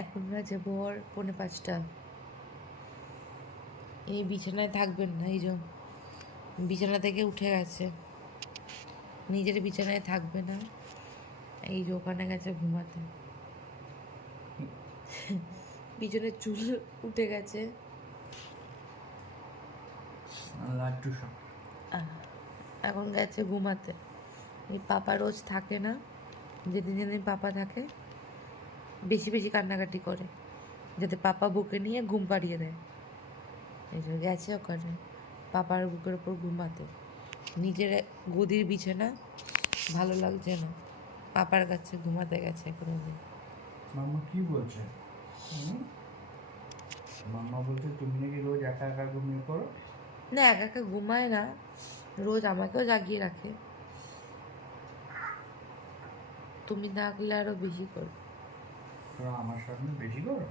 এখন বাজে ভোর 4:45। এই বিছানায় থাকবেন না, এই যে বিছানা থেকে উঠে গেছে, নিজের বিছানায় থাকবে না, এই যে ওখানে গেছে ঘুমাতে। পিছনের চুল উঠে গেছে। এখন গেছে ঘুমাতে। এই পাপা রোজ থাকে না, যেদিন যেদিন পাপা থাকে বেশি বেশি কান্নাকাটি করে, যাতে পাপা বুকে নিয়ে ঘুম পাড়িয়ে দেয়। এই যে গেছে ওখানে পাপার বুকের ওপর ঘুমাতে। নিজের গদির বিছানা ভালো লাগছে না, পাপার কাছে ঘুমাতে গেছে এখন। মাম্মা কি বলছে? মাম্মা বলছে তুমি নাকি রোজ একা একা ঘুমিয়ে পড়ো। না, একা একা ঘুমায় না, রোজ আমাকেও জাগিয়ে রাখে। তুমি থাকলে আরো বেশি করো। তোরা আমার সামনে বেশি করো।